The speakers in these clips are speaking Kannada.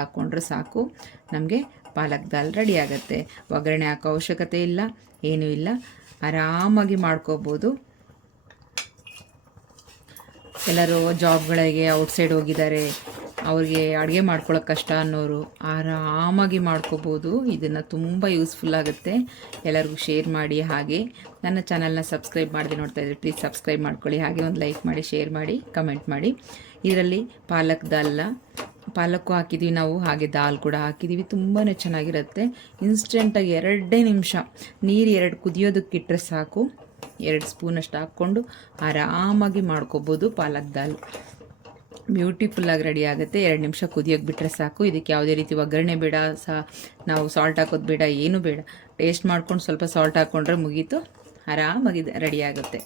ಹಾಕ್ಕೊಂಡ್ರೆ ಸಾಕು, ನಮಗೆ ಪಾಲಕ್ ದಾಲ್ ರೆಡಿ ಆಗುತ್ತೆ. ಒಗ್ಗರಣೆ ಹಾಕೋ ಅವಶ್ಯಕತೆ ಇಲ್ಲ, ಏನೂ ಇಲ್ಲ, ಆರಾಮಾಗಿ ಮಾಡ್ಕೋಬೋದು. ಎಲ್ಲರೂ ಜಾಬ್ಗಳಿಗೆ ಔಟ್ಸೈಡ್ ಹೋಗಿದ್ದಾರೆ, ಅವ್ರಿಗೆ ಅಡುಗೆ ಮಾಡ್ಕೊಳ್ಳೋಕೆ ಕಷ್ಟ ಅನ್ನೋರು ಆರಾಮಾಗಿ ಮಾಡ್ಕೋಬೋದು. ಇದನ್ನು ತುಂಬ ಯೂಸ್ಫುಲ್ ಆಗುತ್ತೆ. ಎಲ್ಲರಿಗೂ ಶೇರ್ ಮಾಡಿ. ಹಾಗೆ ನನ್ನ ಚಾನಲ್ನ ಸಬ್ಸ್ಕ್ರೈಬ್ ಮಾಡದೆ ನೋಡ್ತಾ ಇದ್ದರೆ ಪ್ಲೀಸ್ ಸಬ್ಸ್ಕ್ರೈಬ್ ಮಾಡ್ಕೊಳ್ಳಿ. ಹಾಗೆ ಒಂದು ಲೈಕ್ ಮಾಡಿ, ಶೇರ್ ಮಾಡಿ, ಕಮೆಂಟ್ ಮಾಡಿ. ಇದರಲ್ಲಿ ಪಾಲಕ್ ದಾಲ್ನ ಪಾಲಕ್ಕು ಹಾಕಿದ್ದೀವಿ ನಾವು, ಹಾಗೆ ದಾಲ್ ಕೂಡ ಹಾಕಿದ್ದೀವಿ. ತುಂಬಾ ಚೆನ್ನಾಗಿರುತ್ತೆ. ಇನ್ಸ್ಟೆಂಟಾಗಿ 2 ನಿಮಿಷ ನೀರು 2 ಕುದಿಯೋದಕ್ಕಿಟ್ಟರೆ ಸಾಕು. 2 ಸ್ಪೂನಷ್ಟು ಹಾಕ್ಕೊಂಡು ಆರಾಮಾಗಿ ಮಾಡ್ಕೋಬೋದು. ಪಾಲಕ್ ದಾಲ್ ಬ್ಯೂಟಿಫುಲ್ಲಾಗಿ ರೆಡಿ ಆಗುತ್ತೆ. 2 ನಿಮಿಷ ಕುದಿಯೋಕ್ಕೆ ಬಿಟ್ಟರೆ ಸಾಕು. ಇದಕ್ಕೆ ಯಾವುದೇ ರೀತಿ ಒಗ್ಗರಣೆ ಬೇಡ, ನಾವು ಸಾಲ್ಟ್ ಹಾಕೋದು ಬೇಡ, ಏನೂ ಬೇಡ. ಟೇಸ್ಟ್ ಮಾಡ್ಕೊಂಡು ಸ್ವಲ್ಪ ಸಾಲ್ಟ್ ಹಾಕ್ಕೊಂಡ್ರೆ ಮುಗೀತು, ಆರಾಮಾಗಿ ರೆಡಿ ಆಗುತ್ತೆ.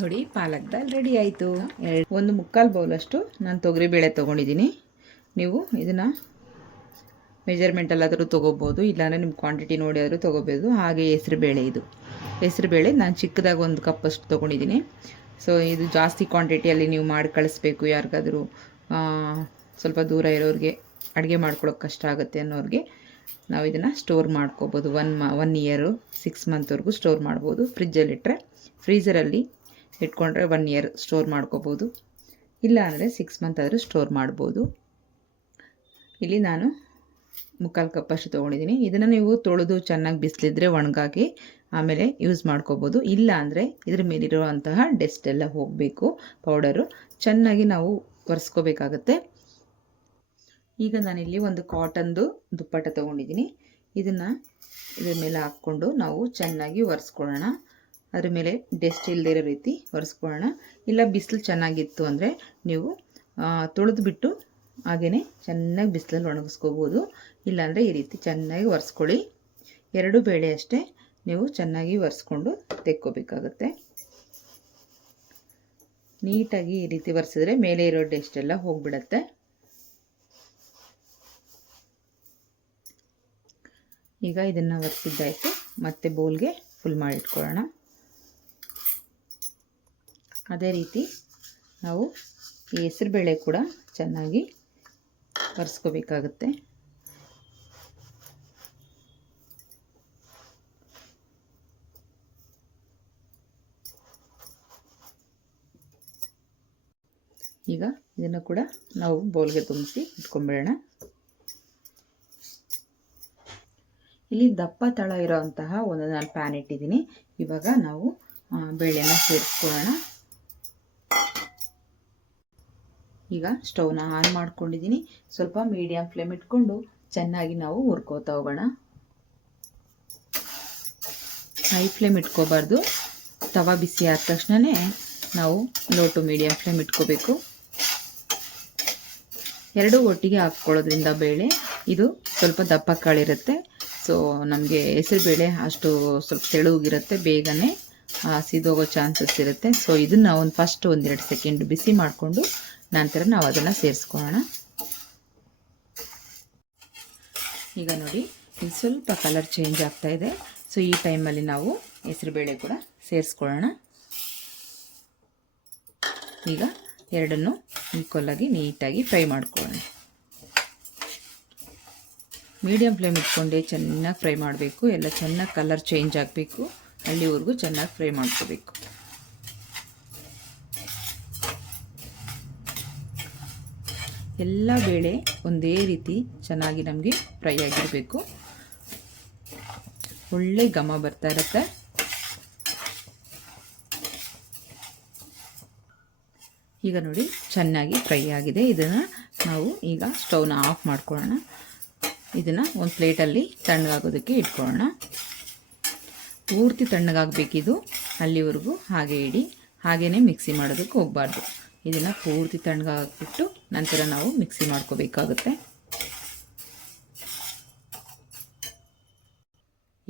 ನೋಡಿ, ಪಾಲಕ್ ದಾಲ್ ರೆಡಿ ಆಯಿತು. 1/4 ಬೌಲಷ್ಟು ನಾನು ತೊಗರಿಬೇಳೆ ತೊಗೊಂಡಿದ್ದೀನಿ. ನೀವು ಇದನ್ನು ಮೆಜರ್ಮೆಂಟಲ್ಲಾದರೂ ತೊಗೋಬೋದು, ಇಲ್ಲಾಂದರೆ ನಿಮ್ಮ ಕ್ವಾಂಟಿಟಿ ನೋಡಿ ಆದರೂ ತೊಗೋಬೋದು. ಹಾಗೆ ಹೆಸರುಬೇಳೆ, ಇದು ಹೆಸರುಬೇಳೆ ನಾನು ಚಿಕ್ಕದಾಗಿ 1 ಕಪ್ಪಷ್ಟು ತೊಗೊಂಡಿದ್ದೀನಿ. ಸೊ ಇದು ಜಾಸ್ತಿ ಕ್ವಾಂಟಿಟಿಯಲ್ಲಿ ನೀವು ಮಾಡಿ ಕಳಿಸ್ಬೇಕು ಯಾರಿಗಾದರೂ, ಸ್ವಲ್ಪ ದೂರ ಇರೋರಿಗೆ, ಅಡುಗೆ ಮಾಡ್ಕೊಳ್ಳೋಕೆ ಕಷ್ಟ ಆಗುತ್ತೆ ಅನ್ನೋರಿಗೆ ನಾವು ಇದನ್ನು ಸ್ಟೋರ್ ಮಾಡ್ಕೋಬೋದು. 1 ಇಯರು 6 ಮಂತ್ವರೆಗೂ ಸ್ಟೋರ್ ಮಾಡ್ಬೋದು. ಫ್ರಿಜ್ಜಲ್ಲಿಟ್ಟರೆ, ಫ್ರೀಝರಲ್ಲಿ ಇಟ್ಕೊಂಡ್ರೆ 1 ಇಯರ್ ಸ್ಟೋರ್ ಮಾಡ್ಕೋಬೋದು. ಇಲ್ಲ ಅಂದರೆ 6 ಮಂತ್ ಆದರೂ ಸ್ಟೋರ್ ಮಾಡ್ಬೋದು. ಇಲ್ಲಿ ನಾನು 3/4 ಕಪ್ಪಷ್ಟು ತೊಗೊಂಡಿದ್ದೀನಿ. ಇದನ್ನು ನೀವು ತೊಳೆದು ಚೆನ್ನಾಗಿ ಬಿಸಿಲಿದ್ರೆ ಒಣಗಾಗಿ ಆಮೇಲೆ ಯೂಸ್ ಮಾಡ್ಕೋಬೋದು. ಇಲ್ಲ ಅಂದರೆ ಇದ್ರ ಮೇಲಿರುವಂತಹ ಡಸ್ಟ್ ಎಲ್ಲ ಹೋಗಬೇಕು, ಪೌಡರು ಚೆನ್ನಾಗಿ ನಾವು ಒರೆಸ್ಕೋಬೇಕಾಗತ್ತೆ. ಈಗ ನಾನಿಲ್ಲಿ ಒಂದು ಕಾಟನ್ದು ದುಪ್ಪಟ್ಟ ತೊಗೊಂಡಿದ್ದೀನಿ. ಇದನ್ನು ಇದ್ರ ಮೇಲೆ ಹಾಕ್ಕೊಂಡು ನಾವು ಚೆನ್ನಾಗಿ ಒರೆಸ್ಕೊಳ್ಳೋಣ. ಅದ್ರ ಮೇಲೆ ಡಸ್ಟ್ ಇಲ್ಲದೇ ಇರೋ ರೀತಿ ಒರೆಸ್ಕೊಳ್ಳೋಣ. ಇಲ್ಲ ಬಿಸಿಲು ಚೆನ್ನಾಗಿತ್ತು ಅಂದರೆ ನೀವು ತೊಳೆದ್ಬಿಟ್ಟು ಹಾಗೆಯೇ ಚೆನ್ನಾಗಿ ಬಿಸಿಲಲ್ಲಿ ಒಣಗಿಸ್ಕೋಬೋದು. ಇಲ್ಲಾಂದರೆ ಈ ರೀತಿ ಚೆನ್ನಾಗಿ ಒರೆಸ್ಕೊಳ್ಳಿ. 2 ಬೇಳೆ ಅಷ್ಟೇ ನೀವು ಚೆನ್ನಾಗಿ ಒರೆಸ್ಕೊಂಡು ತೆಕ್ಕೋಬೇಕಾಗತ್ತೆ. ನೀಟಾಗಿ ಈ ರೀತಿ ಒರೆಸಿದ್ರೆ ಮೇಲೆ ಇರೋ ಡಸ್ಟ್ ಎಲ್ಲ ಹೋಗಿಬಿಡತ್ತೆ. ಈಗ ಇದನ್ನು ಒರೆಸಿದ್ದಾಯಿತು. ಮತ್ತೆ ಬೌಲ್ಗೆ ಫುಲ್ ಮಾಡಿಟ್ಕೊಳ್ಳೋಣ. ಅದೇ ರೀತಿ ನಾವು ಈ ಹೆಸರುಬೇಳೆ ಕೂಡ ಚೆನ್ನಾಗಿ ಒರೆಸ್ಕೋಬೇಕಾಗುತ್ತೆ. ಈಗ ಇದನ್ನು ಕೂಡ ನಾವು ಬೌಲ್ಗೆ ತುಂಬಿಸಿ ಇಟ್ಕೊಂಡ್ಬಿಡೋಣ. ಇಲ್ಲಿ ದಪ್ಪ ತಳ ಇರೋಂತಹ ನಾನು ಪ್ಯಾನ್ ಇಟ್ಟಿದ್ದೀನಿ. ಇವಾಗ ನಾವು ಬೇಳೆನ ಸೇರಿಸ್ಕೊಳ್ಳೋಣ. ಈಗ ಸ್ಟವ್ನ ಆನ್ ಮಾಡ್ಕೊಂಡಿದ್ದೀನಿ. ಸ್ವಲ್ಪ ಮೀಡಿಯಂ ಫ್ಲೇಮ್ ಇಟ್ಕೊಂಡು ಚೆನ್ನಾಗಿ ನಾವು ಹುರ್ಕೋತಾ ಹೋಗೋಣ. High flame ಇಟ್ಕೋಬಾರ್ದು. ತವಾ ಬಿಸಿ ಆದ ತಕ್ಷಣವೇ ನಾವು ಲೋ ಟು ಮೀಡಿಯಂ ಫ್ಲೇಮ್ ಇಟ್ಕೋಬೇಕು. 2 ಒಟ್ಟಿಗೆ ಹಾಕ್ಕೊಳ್ಳೋದ್ರಿಂದ ಬೇಳೆ ಇದು ಸ್ವಲ್ಪ ದಪ್ಪ ಕಾಳಿರುತ್ತೆ. ಸೊ ನಮಗೆ ಹೆಸರುಬೇಳೆ ಅಷ್ಟು ಸ್ವಲ್ಪ ತೆಳುವಾಗಿರುತ್ತೆ, ಬೇಗನೆ ಸಿದೋಗೋ ಚಾನ್ಸಸ್ ಇರುತ್ತೆ. ಸೊ ಇದನ್ನು ಫಸ್ಟ್ 1-2 ಸೆಕೆಂಡ್ ಬಿಸಿ ಮಾಡಿಕೊಂಡು ನಂತರ ನಾವು ಅದನ್ನು ಸೇರಿಸ್ಕೊಳ್ಳೋಣ. ಈಗ ನೋಡಿ, ಇದು ಸ್ವಲ್ಪ ಕಲರ್ ಚೇಂಜ್ ಆಗ್ತಾ ಇದೆ. ಸೊ ಈ ಟೈಮಲ್ಲಿ ನಾವು ಹೆಸರುಬೇಳೆ ಕೂಡ ಸೇರಿಸ್ಕೊಳ್ಳೋಣ. ಈಗ ಎರಡನ್ನು ಈಕ್ವಲಾಗಿ ನೀಟಾಗಿ ಫ್ರೈ ಮಾಡ್ಕೊಳ್ಳೋಣ. ಮೀಡಿಯಂ ಫ್ಲೇಮ್ ಇಟ್ಕೊಂಡೆ ಚೆನ್ನಾಗಿ ಫ್ರೈ ಮಾಡಬೇಕು. ಎಲ್ಲ ಚೆನ್ನಾಗಿ ಕಲರ್ ಚೇಂಜ್ ಆಗಬೇಕು, ಅಲ್ಲಿವರೆಗೂ ಚೆನ್ನಾಗಿ ಫ್ರೈ ಮಾಡ್ಕೋಬೇಕು. ಎಲ್ಲ ಬೇಳೆ ಒಂದೇ ರೀತಿ ಚೆನ್ನಾಗಿ ನಮಗೆ ಫ್ರೈ ಆಗಿರಬೇಕು. ಒಳ್ಳೆ ಘಮ ಬರ್ತಾ ಇರುತ್ತೆ. ಈಗ ನೋಡಿ, ಚೆನ್ನಾಗಿ ಫ್ರೈ ಆಗಿದೆ. ಇದನ್ನು ನಾವು ಈಗ ಸ್ಟವ್ನ ಆಫ್ ಮಾಡ್ಕೊಳ್ಳೋಣ. ಇದನ್ನು ಒಂದು ಪ್ಲೇಟಲ್ಲಿ ತಣ್ಣಗಾಗೋದಕ್ಕೆ ಇಟ್ಕೊಳ್ಳೋಣ. ಪೂರ್ತಿ ತಣ್ಣಗಾಗಬೇಕಿದು, ಅಲ್ಲಿವರೆಗೂ ಹಾಗೆ ಇಡಿ. ಹಾಗೆಯೇ ಮಿಕ್ಸಿ ಮಾಡೋದಕ್ಕೆ ಹೋಗಬಾರ್ದು. ಇದನ್ನು ಪೂರ್ತಿ ತಣ್ಣಗಾಕ್ಬಿಟ್ಟು ನಂತರ ನಾವು ಮಿಕ್ಸಿ ಮಾಡ್ಕೋಬೇಕಾಗುತ್ತೆ.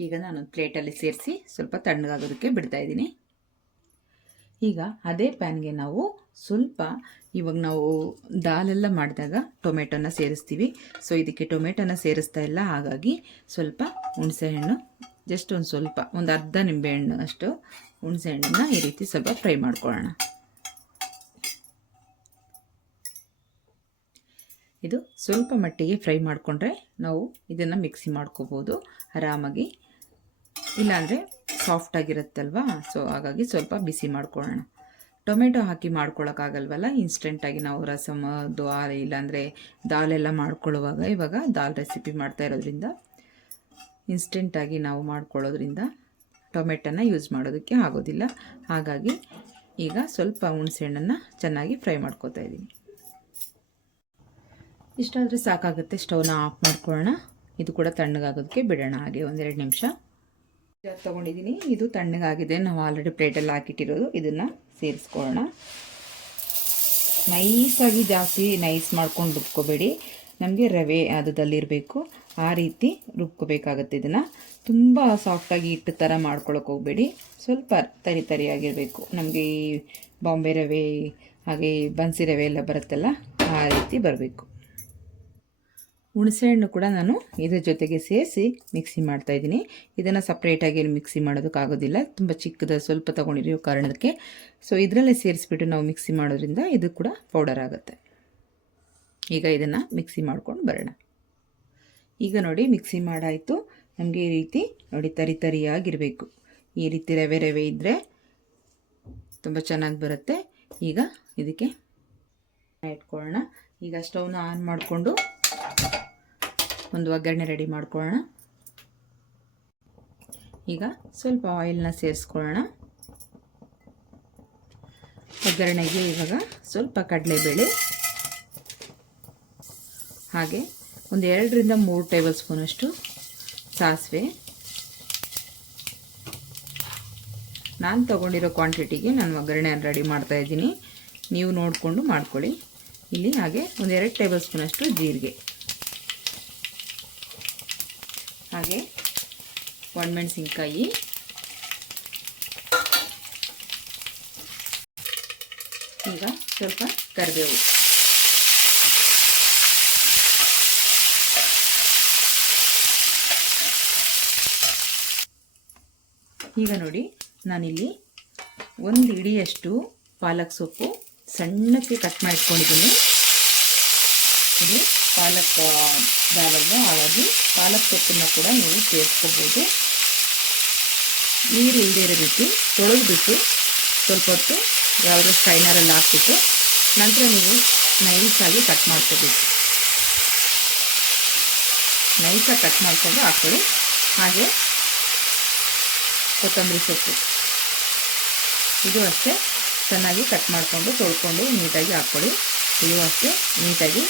ಈಗ ನಾನು ಪ್ಲೇಟಲ್ಲಿ ಸೇರಿಸಿ ಸ್ವಲ್ಪ ತಣ್ಣಗಾಗೋದಕ್ಕೆ ಬಿಡ್ತಾ ಇದ್ದೀನಿ. ಈಗ ಅದೇ ಪ್ಯಾನ್ಗೆ ನಾವು ಸ್ವಲ್ಪ, ಇವಾಗ ನಾವು ದಾಲೆಲ್ಲ ಮಾಡಿದಾಗ ಟೊಮೆಟೊನ ಸೇರಿಸ್ತೀವಿ. ಸೊ ಇದಕ್ಕೆ ಟೊಮೆಟೊನ ಸೇರಿಸ್ತಾ ಇಲ್ಲ, ಹಾಗಾಗಿ ಸ್ವಲ್ಪ ಹುಣಸೆಹಣ್ಣು, ಜಸ್ಟ್ ಒಂದು ಸ್ವಲ್ಪ, ಒಂದು ಅರ್ಧ ನಿಂಬೆಹಣ್ಣು ಅಷ್ಟು ಹುಣಸೆಹಣ್ಣನ್ನು ಈ ರೀತಿ ಸ್ವಲ್ಪ ಫ್ರೈ ಮಾಡ್ಕೊಳ್ಳೋಣ. ಇದು ಸ್ವಲ್ಪ ಮಟ್ಟಿಗೆ ಫ್ರೈ ಮಾಡಿಕೊಂಡ್ರೆ ನಾವು ಇದನ್ನು ಮಿಕ್ಸಿ ಮಾಡ್ಕೋಬೋದು ಆರಾಮಾಗಿ. ಇಲ್ಲಾಂದರೆ ಸಾಫ್ಟಾಗಿರುತ್ತಲ್ವ, ಸೊ ಹಾಗಾಗಿ ಸ್ವಲ್ಪ ಬಿಸಿ ಮಾಡ್ಕೊಳ್ಳೋಣ. ಟೊಮೆಟೊ ಹಾಕಿ ಮಾಡ್ಕೊಳ್ಳೋಕ್ಕಾಗಲ್ವಲ್ಲ, ಇನ್ಸ್ಟೆಂಟಾಗಿ ನಾವು ರಸಮ್ ದಾಲ್ ಇಲ್ಲಾಂದರೆ ದಾಲೆಲ್ಲ ಮಾಡ್ಕೊಳ್ಳುವಾಗ, ಇವಾಗ ದಾಲ್ ರೆಸಿಪಿ ಮಾಡ್ತಾ ಇರೋದ್ರಿಂದ ಇನ್ಸ್ಟೆಂಟಾಗಿ ನಾವು ಮಾಡ್ಕೊಳ್ಳೋದ್ರಿಂದ ಟೊಮೆಟೊನ ಯೂಸ್ ಮಾಡೋದಕ್ಕೆ ಆಗೋದಿಲ್ಲ. ಹಾಗಾಗಿ ಈಗ ಸ್ವಲ್ಪ ಹುಣಸೆಹಣ್ಣನ್ನು ಚೆನ್ನಾಗಿ ಫ್ರೈ ಮಾಡ್ಕೊತಾ ಇದ್ದೀನಿ. ಇಷ್ಟಾದರೆ ಸಾಕಾಗುತ್ತೆ. ಸ್ಟವ್ನ ಆಫ್ ಮಾಡ್ಕೊಳ್ಳೋಣ. ಇದು ಕೂಡ ತಣ್ಣಗಾಗೋದಕ್ಕೆ ಬಿಡೋಣ. ಹಾಗೆ 1-2 ನಿಮಿಷ ತೊಗೊಂಡಿದ್ದೀನಿ. ಇದು ತಣ್ಣಗಾಗಿದೆ. ನಾವು ಆಲ್ರೆಡಿ ಪ್ಲೇಟಲ್ಲಿ ಹಾಕಿಟ್ಟಿರೋದು. ಇದನ್ನು ಸೇರಿಸ್ಕೊಳ್ಳೋಣ. ನೈಸಾಗಿ ಜಾಸ್ತಿ ನೈಸ್ ಮಾಡ್ಕೊಂಡು ರುಬ್ಕೋಬೇಡಿ. ನಮಗೆ ರವೆ ಅದರಲ್ಲಿರಬೇಕು, ಆ ರೀತಿ ರುಬ್ಕೋಬೇಕಾಗತ್ತೆ. ಇದನ್ನು ತುಂಬ ಸಾಫ್ಟಾಗಿ ಹಿಟ್ಟು ಥರ ಮಾಡ್ಕೊಳಕ್ಕೆ ಹೋಗಬೇಡಿ. ಸ್ವಲ್ಪ ತರಿಯಾಗಿರಬೇಕು. ನಮಗೆ ಈ ಬಾಂಬೆ ರವೆ ಹಾಗೆ ಬನ್ಸಿ ರವೆ ಎಲ್ಲ ಬರುತ್ತಲ್ಲ, ಆ ರೀತಿ ಬರಬೇಕು. ಹುಣಸೆಹಣ್ಣು ಕೂಡ ನಾನು ಇದ್ರ ಜೊತೆಗೆ ಸೇರಿಸಿ ಮಿಕ್ಸಿ ಮಾಡ್ತಾಯಿದ್ದೀನಿ. ಇದನ್ನು ಸಪ್ರೇಟಾಗಿ ಮಿಕ್ಸಿ ಮಾಡೋದಕ್ಕಾಗೋದಿಲ್ಲ, ತುಂಬ ಚಿಕ್ಕದ ಸ್ವಲ್ಪ ತೊಗೊಂಡಿರೋ ಕಾರಣಕ್ಕೆ. ಸೊ ಇದರಲ್ಲೇ ಸೇರಿಸ್ಬಿಟ್ಟು ನಾವು ಮಿಕ್ಸಿ ಮಾಡೋದ್ರಿಂದ ಇದು ಕೂಡ ಪೌಡರ್ ಆಗುತ್ತೆ. ಈಗ ಇದನ್ನು ಮಿಕ್ಸಿ ಮಾಡ್ಕೊಂಡು ಬರೋಣ. ಈಗ ನೋಡಿ ಮಿಕ್ಸಿ ಮಾಡಾಯಿತು. ನಮಗೆ ಈ ರೀತಿ ನೋಡಿ ತರಿಯಾಗಿರಬೇಕು. ಈ ರೀತಿ ರವೆ ಇದ್ದರೆ ತುಂಬ ಚೆನ್ನಾಗಿ ಬರುತ್ತೆ. ಈಗ ಇದಕ್ಕೆ ಇಟ್ಕೊಳ್ಳೋಣ. ಈಗ ಸ್ಟವ್ನ ಆನ್ ಮಾಡಿಕೊಂಡು ಒಂದು ಒಗ್ಗರಣೆ ರೆಡಿ ಮಾಡ್ಕೊಳ್ಳೋಣ. ಈಗ ಸ್ವಲ್ಪ ಆಯಿಲ್ನ ಸೇರಿಸ್ಕೊಳ್ಳೋಣ. ಒಗ್ಗರಣೆಗೆ ಇವಾಗ ಸ್ವಲ್ಪ ಕಡಲೆಬೇಳೆ, ಹಾಗೆ ಒಂದು 2ರಿಂದ 3 ಟೇಬಲ್ ಸ್ಪೂನಷ್ಟು ಸಾಸಿವೆ. ನಾನು ತೊಗೊಂಡಿರೋ ಕ್ವಾಂಟಿಟಿಗೆ ನಾನು ಒಗ್ಗರಣೆ ರೆಡಿ ಮಾಡ್ತಾಯಿದ್ದೀನಿ, ನೀವು ನೋಡಿಕೊಂಡು ಮಾಡ್ಕೊಳ್ಳಿ. ಇಲ್ಲಿ ಹಾಗೆ ಒಂದು 2 ಟೇಬಲ್ ಸ್ಪೂನಷ್ಟು ಜೀರಿಗೆ, ಹಾಗೆ ಒಣಮೆಣಸಿನ್ಕಾಯಿ, ಈಗ ಸ್ವಲ್ಪ ಕರಿಬೇವು. ಈಗ ನೋಡಿ ನಾನಿಲ್ಲಿ 1 ಹಿಡಿಯಷ್ಟು ಪಾಲಕ್ ಸೊಪ್ಪು ಸಣ್ಣಕ್ಕೆ ಕಟ್ ಮಾಡಿಟ್ಕೊಂಡಿದ್ದೀನಿ. ಇದು ಪಾಲಕ್ ದಾಲಲ್ವ, ಹಾಗಾಗಿ ಪಾಲಕ್ ಸೊಪ್ಪನ್ನು ಕೂಡ ನೀವು ಸೇರಿಸ್ಕೋಬೋದು. ನೀರು ಇಲ್ಲದೆ ಇರೋ ರೀತಿ ತೊಳೆದ್ಬಿಟ್ಟು ಸ್ವಲ್ಪ ಹೊತ್ತು ಯಾವುದೋ ಸ್ಟ್ರೈನರಲ್ಲಿ ಹಾಕ್ಬಿಟ್ಟು ನಂತರ ನೀವು ನೈಸಾಗಿ ಕಟ್ ಮಾಡ್ಕೋಬೇಕು. ನೈಸಾಗಿ ಕಟ್ ಮಾಡಿಕೊಂಡು ಹಾಕ್ಕೊಳ್ಳಿ. ಹಾಗೆ ಕೊತ್ತಂಬರಿ ಸೊಪ್ಪು, ಇದು ಅಷ್ಟೇ ಚೆನ್ನಾಗಿ ಕಟ್ ಮಾಡಿಕೊಂಡು ತೊಳ್ಕೊಂಡು ನೀಟಾಗಿ ಹಾಕ್ಕೊಳ್ಳಿ. ಇದು ಅಷ್ಟೇ ನೀಟಾಗಿ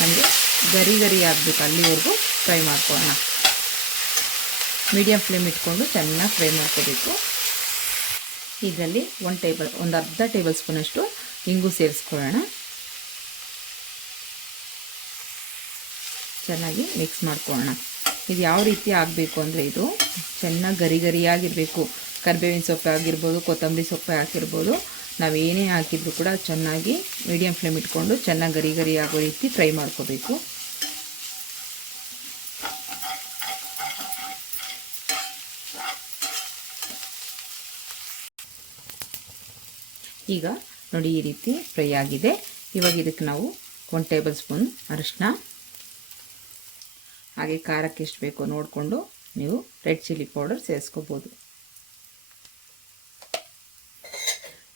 ನಮಗೆ ಗರಿ ಆಗಬೇಕು, ಅಲ್ಲಿವರೆಗೂ ಫ್ರೈ ಮಾಡ್ಕೊಳ್ಳೋಣ. ಮೀಡಿಯಮ್ ಫ್ಲೇಮ್ ಇಟ್ಕೊಂಡು ಚೆನ್ನಾಗಿ ಫ್ರೈ ಮಾಡ್ಕೋಬೇಕು. ಇದರಲ್ಲಿ ಒಂದು ಅರ್ಧ ಟೇಬಲ್ ಸ್ಪೂನಷ್ಟು ಇಂಗು ಸೇರಿಸ್ಕೊಳ್ಳೋಣ. ಚೆನ್ನಾಗಿ ಮಿಕ್ಸ್ ಮಾಡ್ಕೊಳ್ಳೋಣ. ಇದು ಯಾವ ರೀತಿ ಆಗಬೇಕು ಅಂದರೆ ಇದು ಚೆನ್ನಾಗಿ ಗರಿಯಾಗಿರಬೇಕು. ಕರಿಬೇವಿನ ಸೊಪ್ಪು ಆಗಿರ್ಬೋದು, ಕೊತ್ತಂಬರಿ ಸೊಪ್ಪು ಹಾಕಿರ್ಬೋದು, ನಾವೇನೇ ಹಾಕಿದ್ರು ಕೂಡ ಚೆನ್ನಾಗಿ ಮೀಡಿಯಮ್ ಫ್ಲೇಮ್ ಇಟ್ಕೊಂಡು ಚೆನ್ನಾಗಿ ಗರಿ ಆಗೋ ರೀತಿ ಫ್ರೈ ಮಾಡ್ಕೋಬೇಕು. ಈಗ ನೋಡಿ ಈ ರೀತಿ ಫ್ರೈ ಆಗಿದೆ. ಇವಾಗ ಇದಕ್ಕೆ ನಾವು 1 ಟೇಬಲ್ ಸ್ಪೂನ್ ಅರಿಶಿನ, ಹಾಗೆ ಖಾರಕ್ಕೆ ಎಷ್ಟು ಬೇಕೋ ನೋಡಿಕೊಂಡು ನೀವು ರೆಡ್ ಚಿಲ್ಲಿ ಪೌಡರ್ ಸೇರಿಸ್ಕೋಬೋದು.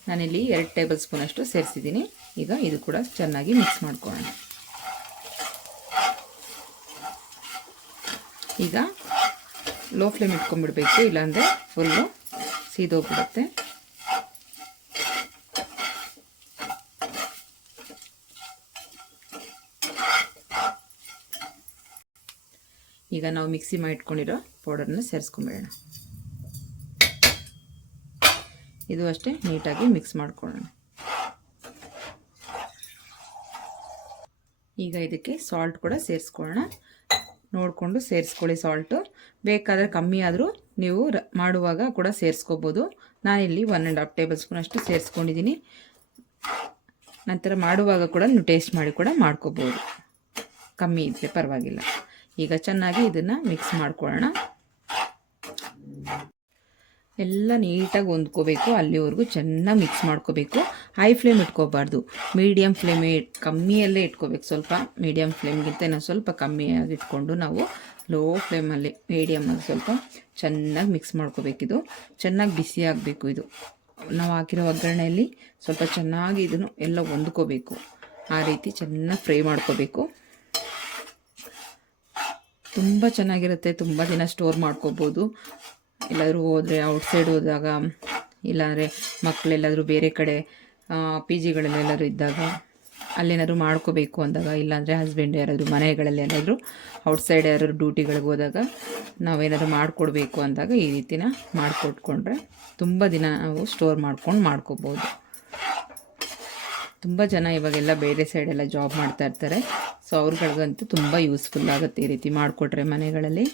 ನಾನಿಲ್ಲಿ 2 ಟೇಬಲ್ ಸ್ಪೂನಷ್ಟು ಸೇರಿಸಿದ್ದೀನಿ. ಈಗ ಇದು ಕೂಡ ಚೆನ್ನಾಗಿ ಮಿಕ್ಸ್ ಮಾಡ್ಕೊಳ್ಳೋಣ. ಈಗ ಲೋ ಫ್ಲೇಮ್ ಇಟ್ಕೊಂಡ್ಬಿಡ್ಬೇಕು, ಇಲ್ಲಾಂದರೆ ಫುಲ್ಲು ಸೀದೋಗ್ಬಿಡುತ್ತೆ. ಈಗ ನಾವು ಮಿಕ್ಸಿ ಮಾಡಿ ಇಟ್ಕೊಂಡಿರೋ ಪೌಡರ್ನ ಸೇರಿಸ್ಕೊಂಬಿಡೋಣ. ಇದು ಅಷ್ಟೇ ನೀಟಾಗಿ ಮಿಕ್ಸ್ ಮಾಡ್ಕೊಳ್ಳೋಣ. ಈಗ ಇದಕ್ಕೆ ಸಾಲ್ಟ್ ಕೂಡ ಸೇರಿಸ್ಕೊಳ್ಳೋಣ. ನೋಡಿಕೊಂಡು ಸೇರಿಸ್ಕೊಳ್ಳಿ. ಸಾಲ್ಟು ಬೇಕಾದರೆ ಕಮ್ಮಿ ಆದರೂ ನೀವು ಮಾಡುವಾಗ ಕೂಡ ಸೇರಿಸ್ಕೋಬೋದು. ನಾನಿಲ್ಲಿ 1.5 ಟೇಬಲ್ ಸ್ಪೂನ್ ಅಷ್ಟು ಸೇರಿಸ್ಕೊಂಡಿದ್ದೀನಿ. ನಂತರ ಮಾಡುವಾಗ ಕೂಡ ನೀವು ಟೇಸ್ಟ್ ಮಾಡಿ ಕೂಡ ಮಾಡ್ಕೋಬೋದು, ಕಮ್ಮಿ ಇದ್ದರೆ ಪರವಾಗಿಲ್ಲ. ಈಗ ಚೆನ್ನಾಗಿ ಇದನ್ನು ಮಿಕ್ಸ್ ಮಾಡ್ಕೊಳ್ಳೋಣ. ಎಲ್ಲ ನೀಟಾಗಿ ಹೊಂದ್ಕೋಬೇಕು, ಅಲ್ಲಿವರೆಗೂ ಚೆನ್ನಾಗಿ ಮಿಕ್ಸ್ ಮಾಡ್ಕೋಬೇಕು. ಹೈ ಫ್ಲೇಮ್ ಇಟ್ಕೋಬಾರ್ದು, ಮೀಡಿಯಮ್ ಫ್ಲೇಮ್ ಕಮ್ಮಿಯಲ್ಲೇ ಇಟ್ಕೋಬೇಕು. ಸ್ವಲ್ಪ ಮೀಡಿಯಮ್ ಫ್ಲೇಮ್ಗಿಂತ ಇನ್ನೂ ಸ್ವಲ್ಪ ಕಮ್ಮಿಯಾಗಿ ಇಟ್ಕೊಂಡು ನಾವು ಲೋ ಫ್ಲೇಮಲ್ಲಿ ಮೀಡಿಯಮಲ್ಲಿ ಸ್ವಲ್ಪ ಚೆನ್ನಾಗಿ ಮಿಕ್ಸ್ ಮಾಡ್ಕೋಬೇಕಿದು. ಚೆನ್ನಾಗಿ ಬಿಸಿ ಆಗಬೇಕು. ಇದು ನಾವು ಹಾಕಿರೋ ಒಗ್ಗರಣೆಯಲ್ಲಿ ಸ್ವಲ್ಪ ಚೆನ್ನಾಗಿ ಇದನ್ನು ಎಲ್ಲ ಹೊಂದ್ಕೋಬೇಕು. ಆ ರೀತಿ ಚೆನ್ನಾಗಿ ಫ್ರೈ ಮಾಡ್ಕೋಬೇಕು. ತುಂಬ ಚೆನ್ನಾಗಿರುತ್ತೆ, ತುಂಬ ದಿನ ಸ್ಟೋರ್ ಮಾಡ್ಕೋಬೋದು. ಎಲ್ಲಾದರೂ ಹೋದರೆ ಔಟ್ಸೈಡ್ ಹೋದಾಗ, ಇಲ್ಲಾಂದರೆ ಮಕ್ಕಳೆಲ್ಲಾದರೂ ಬೇರೆ ಕಡೆ ಪಿ ಜಿಗಳಲ್ಲೆಲ್ಲರೂ ಇದ್ದಾಗ ಅಲ್ಲೇನಾದ್ರು ಮಾಡ್ಕೋಬೇಕು ಅಂದಾಗ, ಇಲ್ಲಾಂದರೆ ಹಸ್ಬೆಂಡ್ ಯಾರಾದರೂ ಮನೆಗಳಲ್ಲಿ ಏನಾದರೂ ಔಟ್ಸೈಡ್ ಯಾರಾದ್ರು ಡ್ಯೂಟಿಗಳಿಗೆ ಹೋದಾಗ ನಾವೇನಾದ್ರು ಮಾಡಿಕೊಡ್ಬೇಕು ಅಂದಾಗ ಈ ರೀತಿನ ಮಾಡಿಕೊಟ್ಕೊಂಡ್ರೆ ತುಂಬ ದಿನ ನಾವು ಸ್ಟೋರ್ ಮಾಡ್ಕೋಬೋದು. ತುಂಬ ಜನ ಇವಾಗೆಲ್ಲ ಬೇರೆ ಸೈಡೆಲ್ಲ ಜಾಬ್ ಮಾಡ್ತಾ ಇರ್ತಾರೆ. ಸೊ ಅವ್ರುಗಳಿಗಂತೂ ತುಂಬ ಯೂಸ್ಫುಲ್ ಆಗುತ್ತೆ ಈ ರೀತಿ ಮಾಡಿಕೊಟ್ರೆ ಮನೆಗಳಲ್ಲಿ.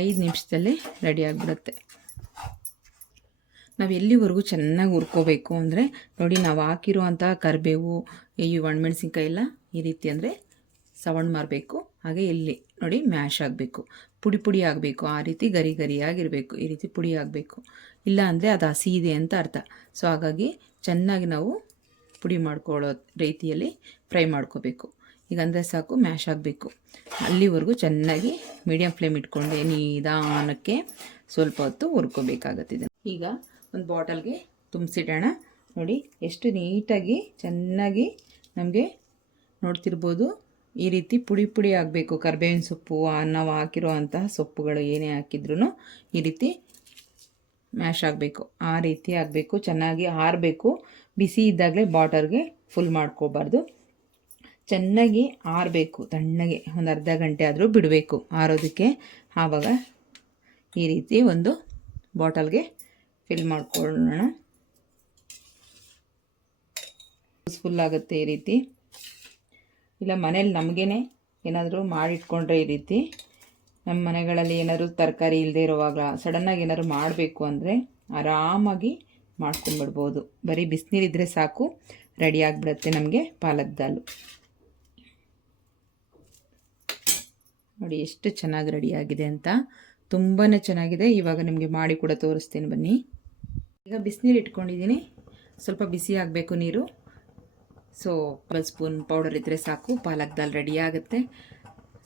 5 ನಿಮಿಷದಲ್ಲಿ ರೆಡಿ ಆಗಿಬಿಡುತ್ತೆ. ನಾವು ಎಲ್ಲಿವರೆಗೂ ಚೆನ್ನಾಗಿ ಹುರ್ಕೋಬೇಕು ಅಂದರೆ ನೋಡಿ, ನಾವು ಹಾಕಿರುವಂಥ ಕರಿಬೇವು, ಈ ಒಣಮೆಣ್ಸಿನ್ಕಾಯಿ ಎಲ್ಲ ಈ ರೀತಿ ಅಂದರೆ ಸವಣ್ ಮಾರಬೇಕು. ಹಾಗೆ ಇಲ್ಲಿ ನೋಡಿ ಮ್ಯಾಶ್ ಆಗಬೇಕು, ಪುಡಿ ಆಗಬೇಕು. ಆ ರೀತಿ ಗರಿಯಾಗಿರಬೇಕು. ಈ ರೀತಿ ಪುಡಿ ಆಗಬೇಕು. ಇಲ್ಲ ಅಂದರೆ ಅದು ಹಸಿ ಇದೆ ಅಂತ ಅರ್ಥ. ಸೊ ಹಾಗಾಗಿ ಚೆನ್ನಾಗಿ ನಾವು ಪುಡಿ ಮಾಡ್ಕೊಳ್ಳೋ ರೀತಿಯಲ್ಲಿ ಫ್ರೈ ಮಾಡ್ಕೋಬೇಕು. ಈಗ ಅಂದರೆ ಸಾಕು, ಮ್ಯಾಶ್ ಆಗಬೇಕು. ಅಲ್ಲಿವರೆಗೂ ಚೆನ್ನಾಗಿ ಮೀಡಿಯಮ್ ಫ್ಲೇಮ್ ಇಟ್ಕೊಂಡು ನಿಧಾನಕ್ಕೆ ಸ್ವಲ್ಪ ಹೊತ್ತು ಹುರ್ಕೋಬೇಕಾಗತ್ತೆ. ಈಗ ಒಂದು ಬಾಟಲ್ಗೆ ತುಂಬಿಸಿಡೋಣ. ನೋಡಿ ಎಷ್ಟು ನೀಟಾಗಿ ಚೆನ್ನಾಗಿ ನಮಗೆ ನೋಡ್ತಿರ್ಬೋದು. ಈ ರೀತಿ ಪುಡಿ ಆಗಬೇಕು. ಕರ್ಬೇವಿನ ಸೊಪ್ಪು, ನಾವು ಹಾಕಿರೋ ಅಂತಹ ಸೊಪ್ಪುಗಳು ಏನೇ ಹಾಕಿದ್ರೂ ಈ ರೀತಿ ಮ್ಯಾಶ್ ಆಗಬೇಕು. ಆ ರೀತಿ ಆಗಬೇಕು. ಚೆನ್ನಾಗಿ ಆರಬೇಕು. ಬಿಸಿ ಇದ್ದಾಗಲೇ ಬಾಟಲ್ಗೆ ಫುಲ್ ಮಾಡ್ಕೋಬಾರ್ದು. ಚೆನ್ನಾಗಿ ಆರಬೇಕು, ತಣ್ಣಗೆ ಒಂದು ಅರ್ಧ ಗಂಟೆ ಆದರೂ ಬಿಡಬೇಕು ಆರೋದಕ್ಕೆ. ಆವಾಗ ಈ ರೀತಿ ಒಂದು ಬಾಟಲ್ಗೆ ಫಿಲ್ ಮಾಡ್ಕೊಳ್ಳೋಣ. ಯೂಸ್ಫುಲ್ ಆಗುತ್ತೆ ಈ ರೀತಿ. ಇಲ್ಲ ಮನೇಲಿ ನಮಗೇನೆ ಏನಾದರೂ ಮಾಡಿಟ್ಕೊಂಡ್ರೆ ಈ ರೀತಿ, ನಮ್ಮ ಮನೆಗಳಲ್ಲಿ ಏನಾದರೂ ತರಕಾರಿ ಇಲ್ಲದೆ ಇರುವಾಗ ಸಡನ್ನಾಗಿ ಏನಾದರೂ ಮಾಡಬೇಕು ಅಂದರೆ ಆರಾಮಾಗಿ ಮಾಡ್ಕೊಂಡ್ಬಿಡ್ಬೋದು. ಬರೀ ಬಿಸಿನೀರಿದ್ದರೆ ಸಾಕು, ರೆಡಿ ಆಗಿಬಿಡುತ್ತೆ ನಮಗೆ ಪಾಲಕ್ ದಾಲು. ನೋಡಿ ಎಷ್ಟು ಚೆನ್ನಾಗಿ ರೆಡಿಯಾಗಿದೆ ಅಂತ, ತುಂಬಾ ಚೆನ್ನಾಗಿದೆ. ಇವಾಗ ನಿಮಗೆ ಮಾಡಿ ಕೂಡ ತೋರಿಸ್ತೀನಿ ಬನ್ನಿ. ಈಗ ಬಿಸಿನೀರು ಇಟ್ಕೊಂಡಿದ್ದೀನಿ, ಸ್ವಲ್ಪ ಬಿಸಿ ಆಗಬೇಕು ನೀರು. ಸೊ 1 ಸ್ಪೂನ್ ಪೌಡರ್ ಇದ್ದರೆ ಸಾಕು, ಪಾಲಕ್ ದಾಲ್ ರೆಡಿ ಆಗುತ್ತೆ.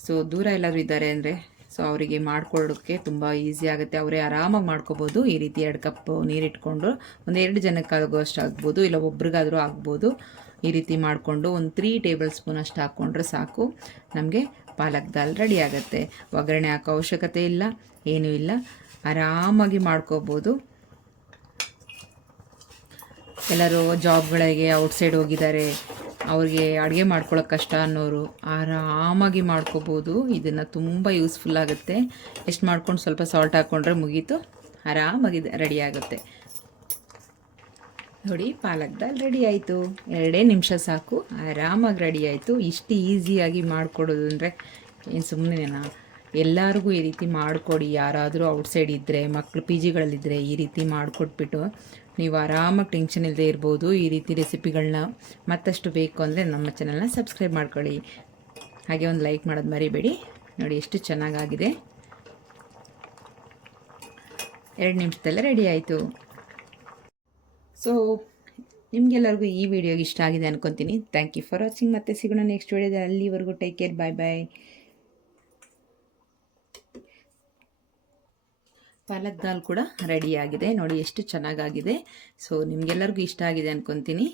ಸೊ ದೂರ ಎಲ್ಲರೂ ಇದ್ದಾರೆ ಅಂದರೆ ಸೊ ಅವರಿಗೆ ಮಾಡ್ಕೊಳ್ಳೋಕ್ಕೆ ತುಂಬ ಈಸಿ ಆಗುತ್ತೆ. ಅವರೇ ಆರಾಮಾಗಿ ಮಾಡ್ಕೋಬೋದು. ಈ ರೀತಿ 2 ಕಪ್ ನೀರಿಟ್ಕೊಂಡು ಒಂದು 2 ಜನಕ್ಕಾಗೋಷ್ಟು ಆಗ್ಬೋದು, ಇಲ್ಲ ಒಬ್ರಿಗಾದರೂ ಆಗ್ಬೋದು. ಈ ರೀತಿ ಮಾಡಿಕೊಂಡು ಒಂದು 3 ಟೇಬಲ್ ಸ್ಪೂನ್ ಅಷ್ಟು ಹಾಕ್ಕೊಂಡ್ರೆ ಸಾಕು, ನಮಗೆ ಪಾಲಕ್ ದಾಲ್ ರೆಡಿ ಆಗುತ್ತೆ. ಒಗ್ಗರಣೆ ಹಾಕೋ ಅವಶ್ಯಕತೆ ಇಲ್ಲ, ಏನೂ ಇಲ್ಲ, ಆರಾಮಾಗಿ ಮಾಡ್ಕೋಬೋದು. ಎಲ್ಲರೂ ಜಾಬ್ಗಳಿಗೆ ಔಟ್ಸೈಡ್ ಹೋಗಿದ್ದಾರೆ, ಅವ್ರಿಗೆ ಅಡುಗೆ ಮಾಡ್ಕೊಳ್ಳೋಕೆ ಕಷ್ಟ ಅನ್ನೋರು ಆರಾಮಾಗಿ ಮಾಡ್ಕೋಬೋದು. ಇದನ್ನು ತುಂಬ ಯೂಸ್ಫುಲ್ ಆಗುತ್ತೆ. ಎಷ್ಟು ಮಾಡ್ಕೊಂಡು ಸ್ವಲ್ಪ ಸಾಲ್ಟ್ ಹಾಕ್ಕೊಂಡ್ರೆ ಮುಗೀತು, ಆರಾಮಾಗಿ ರೆಡಿ ಆಗುತ್ತೆ. ನೋಡಿ ಪಾಲಕ್ ದಾಲ್ ರೆಡಿ ಆಯಿತು. 2 ನಿಮಿಷ ಸಾಕು, ಆರಾಮಾಗಿ ರೆಡಿ ಆಯಿತು. ಇಷ್ಟು ಈಸಿಯಾಗಿ ಮಾಡಿಕೊಡೋದು ಅಂದರೆ ಏನು ಸುಮ್ಮನೆನಾ? ಎಲ್ಲರಿಗೂ ಈ ರೀತಿ ಮಾಡಿಕೊಡಿ. ಯಾರಾದರೂ ಔಟ್ಸೈಡ್ ಇದ್ದರೆ, ಮಕ್ಕಳು ಪಿ ಜಿಗಳಲ್ಲಿದ್ದರೆ ಈ ರೀತಿ ಮಾಡಿಕೊಟ್ಬಿಟ್ಟು ನೀವು ಆರಾಮಾಗಿ ಟೆನ್ಷನ್ ಇಲ್ಲದೆ ಇರ್ಬೋದು. ಈ ರೀತಿ ರೆಸಿಪಿಗಳನ್ನ ಮತ್ತಷ್ಟು ಬೇಕು ಅಂದರೆ ನಮ್ಮ ಚಾನಲ್ನ ಸಬ್ಸ್ಕ್ರೈಬ್ ಮಾಡ್ಕೊಳ್ಳಿ. ಹಾಗೆ ಒಂದು ಲೈಕ್ ಮಾಡೋದು ಮರಿಬೇಡಿ. ನೋಡಿ ಎಷ್ಟು ಚೆನ್ನಾಗಾಗಿದೆ. 2 ನಿಮಿಷದಲ್ಲೇ ರೆಡಿ ಆಯಿತು. ಸೊ ನಿಮಗೆಲ್ಲರಿಗೂ ಈ ವಿಡಿಯೋ ಇಷ್ಟ ಆಗಿದೆ ಅನ್ಕೊತೀನಿ. Thank you for watching. ಮತ್ತೆ ಸಿಗೋಣ ನೆಕ್ಸ್ಟ್ ವಿಡಿಯೋದಲ್ಲಿ. ಅಲ್ಲಿವರೆಗೂ ಟೇಕ್ ಕೇರ್, ಬಾಯ್. ಪಾಲಕ್ ದಾಲ್ ಕೂಡ ರೆಡಿಯಾಗಿದೆ. ನೋಡಿ ಎಷ್ಟು ಚೆನ್ನಾಗಾಗಿದೆ. ಸೊ ನಿಮಗೆಲ್ಲರಿಗೂ ಇಷ್ಟ ಆಗಿದೆ ಅನ್ಕೊತೀನಿ.